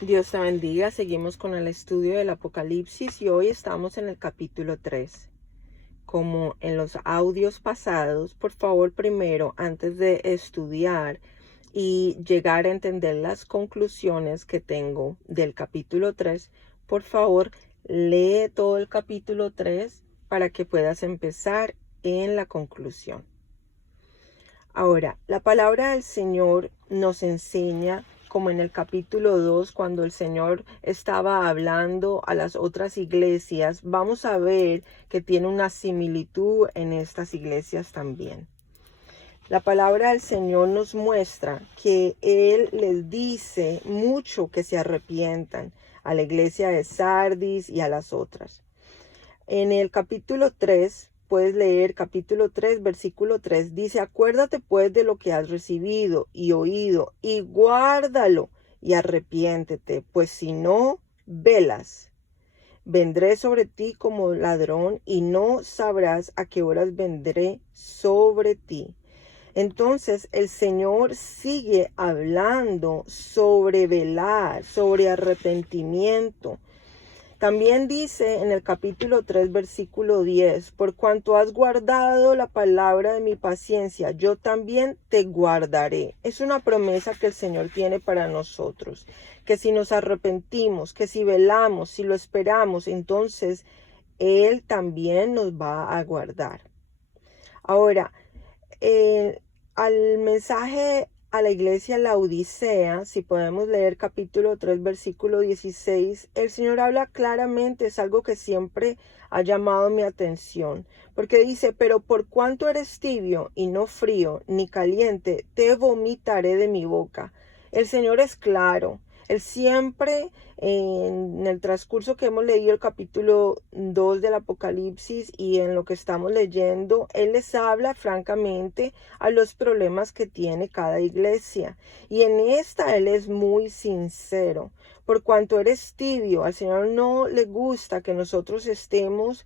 Dios te bendiga. Seguimos con el estudio del Apocalipsis y hoy estamos en el capítulo 3. Como en los audios pasados, por favor, primero, antes de estudiar y llegar a entender las conclusiones que tengo del capítulo 3, por favor, lee todo el capítulo 3 para que puedas empezar en la conclusión. Ahora, la palabra del Señor nos enseña, como en el capítulo 2, cuando el Señor estaba hablando a las otras iglesias, vamos a ver que tiene una similitud en estas iglesias también. La palabra del Señor nos muestra que Él les dice mucho que se arrepientan a la iglesia de Sardis y a las otras. En el capítulo 3, puedes leer capítulo 3, versículo 3, dice: acuérdate pues de lo que has recibido y oído, y guárdalo, y arrepiéntete, pues si no velas, vendré sobre ti como ladrón, y no sabrás a qué horas vendré sobre ti. Entonces el Señor sigue hablando sobre velar, sobre arrepentimiento. También dice en el capítulo 3, versículo 10, por cuanto has guardado la palabra de mi paciencia, yo también te guardaré. Es una promesa que el Señor tiene para nosotros, que si nos arrepentimos, que si velamos, si lo esperamos, entonces Él también nos va a guardar. Ahora, al mensaje a la iglesia Laodicea, si podemos leer capítulo 3, versículo 16, el Señor habla claramente, es algo que siempre ha llamado mi atención, porque dice: pero por cuanto eres tibio y no frío ni caliente, te vomitaré de mi boca. El Señor es claro. Él siempre, en el transcurso que hemos leído el capítulo 2 del Apocalipsis y en lo que estamos leyendo, Él les habla francamente a los problemas que tiene cada iglesia. Y en esta Él es muy sincero. Por cuanto eres tibio, al Señor no le gusta que nosotros estemos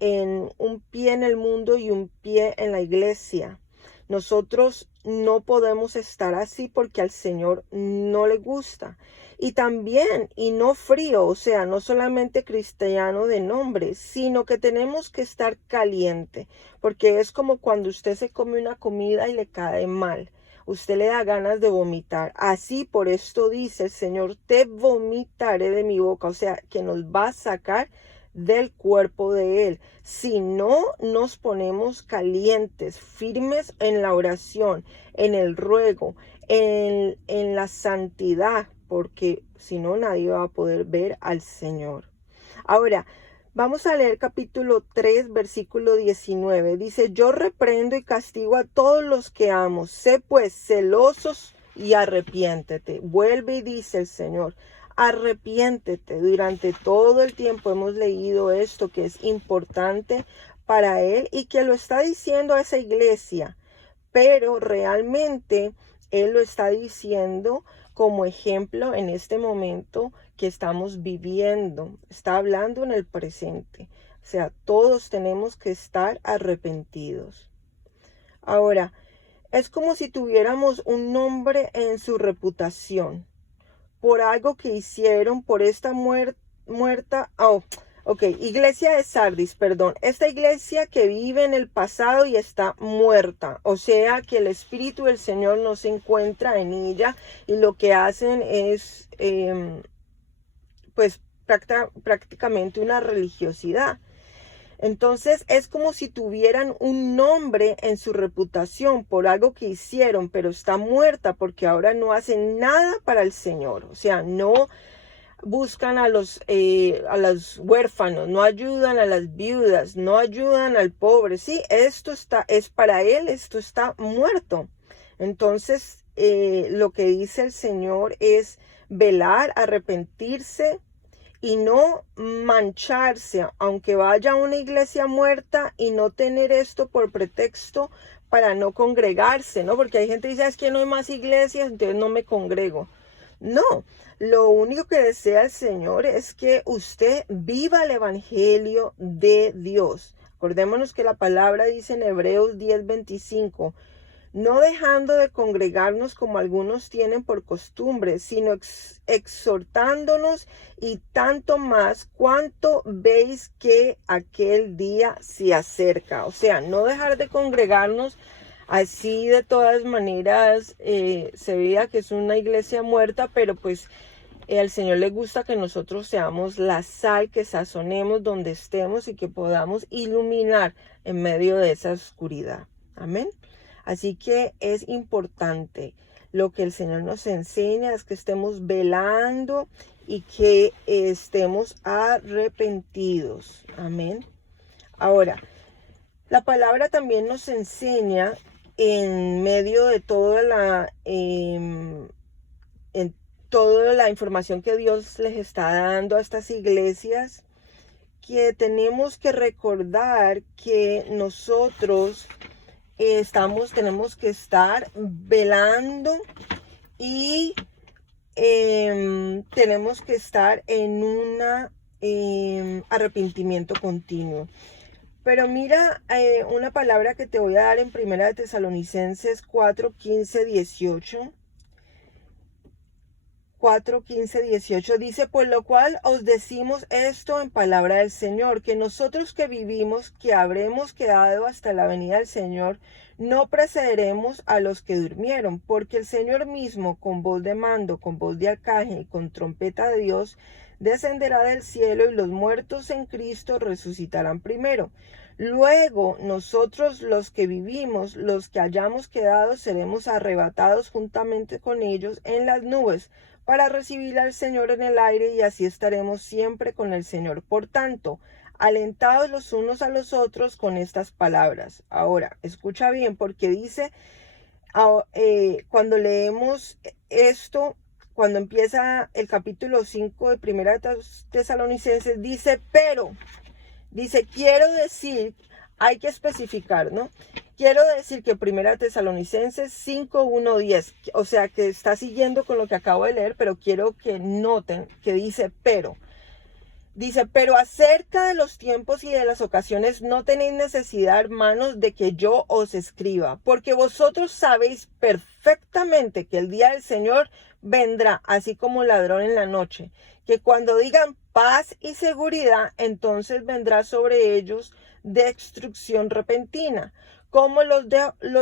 en un pie en el mundo y un pie en la iglesia. Nosotros no podemos estar así porque al Señor no le gusta. Y también, y no frío, o sea, no solamente cristiano de nombre, sino que tenemos que estar caliente, porque es como cuando usted se come una comida y le cae mal. Usted le da ganas de vomitar. Así por esto dice el Señor: te vomitaré de mi boca, o sea, que nos va a sacar del cuerpo de Él. Si no nos ponemos calientes, firmes en la oración, en el ruego, en la santidad, porque si no nadie va a poder ver al Señor. Ahora, vamos a leer capítulo 3, versículo 19. Dice: yo reprendo y castigo a todos los que amo. Sé pues celosos y arrepiéntete. Vuelve y dice el Señor: arrepiéntete. Durante todo el tiempo hemos leído esto, que es importante para Él y que lo está diciendo a esa iglesia, pero realmente Él lo está diciendo como ejemplo en este momento que estamos viviendo. Está hablando en el presente. O sea, todos tenemos que estar arrepentidos. Ahora, es como si tuviéramos un nombre en su reputación por algo que hicieron, por esta muerta. Iglesia de Sardis, perdón. Esta iglesia que vive en el pasado y está muerta. O sea que el Espíritu del Señor no se encuentra en ella y lo que hacen es, pues, prácticamente una religiosidad. Entonces es como si tuvieran un nombre en su reputación por algo que hicieron, pero está muerta porque ahora no hacen nada para el Señor. O sea, no buscan a los huérfanos, no ayudan a las viudas, no ayudan al pobre. Sí, esto es para Él, esto está muerto. Entonces, lo que dice el Señor es velar, arrepentirse y no mancharse, aunque vaya a una iglesia muerta, y no tener esto por pretexto para no congregarse, ¿no? Porque hay gente que dice: es que no hay más iglesias, entonces no me congrego. No, lo único que desea el Señor es que usted viva el evangelio de Dios. Acordémonos que la palabra dice en Hebreos 10:25: no dejando de congregarnos como algunos tienen por costumbre, sino exhortándonos, y tanto más cuanto veis que aquel día se acerca. O sea, no dejar de congregarnos. Así de todas maneras se veía que es una iglesia muerta, pero pues al Señor le gusta que nosotros seamos la sal, que sazonemos donde estemos y que podamos iluminar en medio de esa oscuridad. Amén. Así que es importante lo que el Señor nos enseña, es que estemos velando y que estemos arrepentidos. Amén. Ahora, la palabra también nos enseña en medio de toda la información que Dios les está dando a estas iglesias, que tenemos que recordar que nosotros tenemos que estar velando y tenemos que estar en un arrepentimiento continuo. Pero mira una palabra que te voy a dar en 1 Tesalonicenses 4:15-18. 4:15-18 dice: por lo cual os decimos esto en palabra del Señor, que nosotros que vivimos, que habremos quedado hasta la venida del Señor, no precederemos a los que durmieron, porque el Señor mismo, con voz de mando, con voz de arcángel y con trompeta de Dios, descenderá del cielo, y los muertos en Cristo resucitarán primero. Luego nosotros los que vivimos, los que hayamos quedado, seremos arrebatados juntamente con ellos en las nubes, para recibir al Señor en el aire, y así estaremos siempre con el Señor. Por tanto, alentados los unos a los otros con estas palabras. Ahora, escucha bien, porque dice, cuando leemos esto, cuando empieza el capítulo 5 de 1 Tesalonicenses, dice, quiero decir, hay que especificar, ¿no? Quiero decir que 1 Tesalonicenses 5:1-10, o sea que está siguiendo con lo que acabo de leer, pero quiero que noten que dice, pero acerca de los tiempos y de las ocasiones no tenéis necesidad, hermanos, de que yo os escriba, porque vosotros sabéis perfectamente que el día del Señor vendrá así como ladrón en la noche, que cuando digan paz y seguridad, entonces vendrá sobre ellos destrucción repentina, como los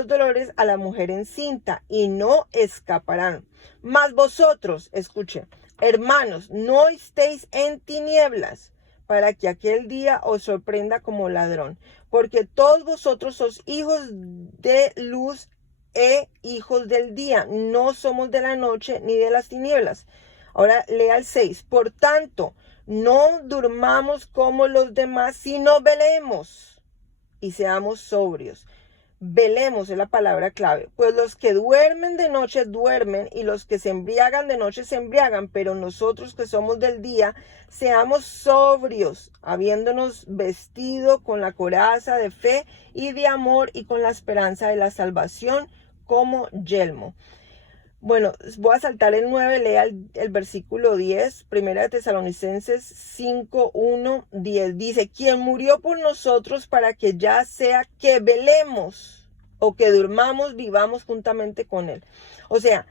dolores a la mujer encinta, y no escaparán. Mas vosotros, escuchen, hermanos, no estéis en tinieblas, para que aquel día os sorprenda como ladrón, porque todos vosotros sois hijos de luz e hijos del día, no somos de la noche ni de las tinieblas. Ahora lea el 6. Por tanto, no durmamos como los demás, sino velemos y seamos sobrios. Velemos es la palabra clave, pues los que duermen de noche duermen, y los que se embriagan de noche se embriagan, pero nosotros que somos del día, seamos sobrios, habiéndonos vestido con la coraza de fe y de amor, y con la esperanza de la salvación como yelmo. Bueno, voy a saltar el 9, lea el versículo 10, 1 Tesalonicenses 5:1-10. Dice, quien murió por nosotros para que ya sea que velemos o que durmamos, vivamos juntamente con él. O sea,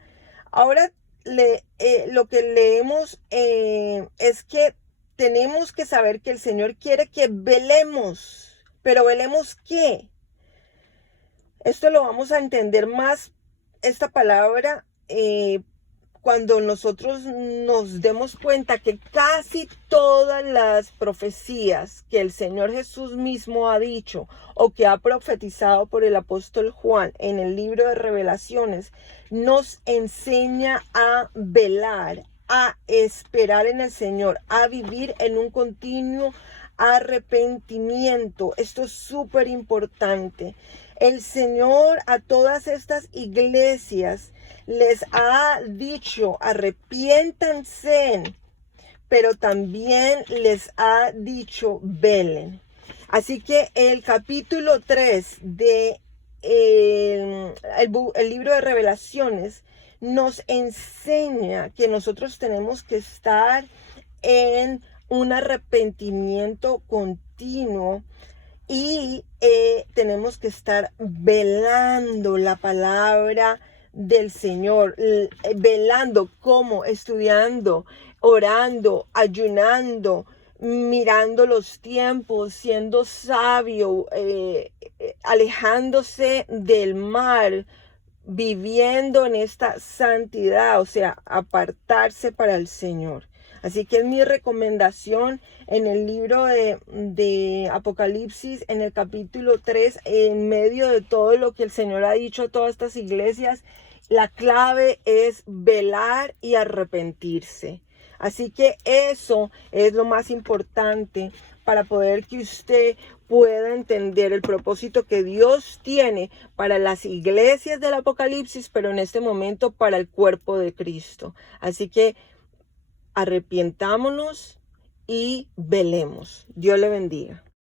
ahora lo que leemos es que tenemos que saber que el Señor quiere que velemos. ¿Pero velemos qué? Esto lo vamos a entender más, esta palabra, cuando nosotros nos demos cuenta que casi todas las profecías que el Señor Jesús mismo ha dicho o que ha profetizado por el apóstol Juan en el libro de Revelaciones, nos enseña a velar, a esperar en el Señor, a vivir en un continuo arrepentimiento. Esto es súper importante. El Señor a todas estas iglesias les ha dicho, arrepiéntanse, pero también les ha dicho, velen. Así que el capítulo 3 de el libro de Revelaciones nos enseña que nosotros tenemos que estar en un arrepentimiento continuo, Y tenemos que estar velando la palabra del Señor, velando, como estudiando, orando, ayunando, mirando los tiempos, siendo sabio, alejándose del mal, viviendo en esta santidad, o sea, apartarse para el Señor. Así que es mi recomendación en el libro de Apocalipsis, en el capítulo 3, en medio de todo lo que el Señor ha dicho a todas estas iglesias, la clave es velar y arrepentirse. Así que eso es lo más importante para poder que usted pueda entender el propósito que Dios tiene para las iglesias del Apocalipsis, pero en este momento para el cuerpo de Cristo. Así que arrepientámonos y velemos. Dios le bendiga.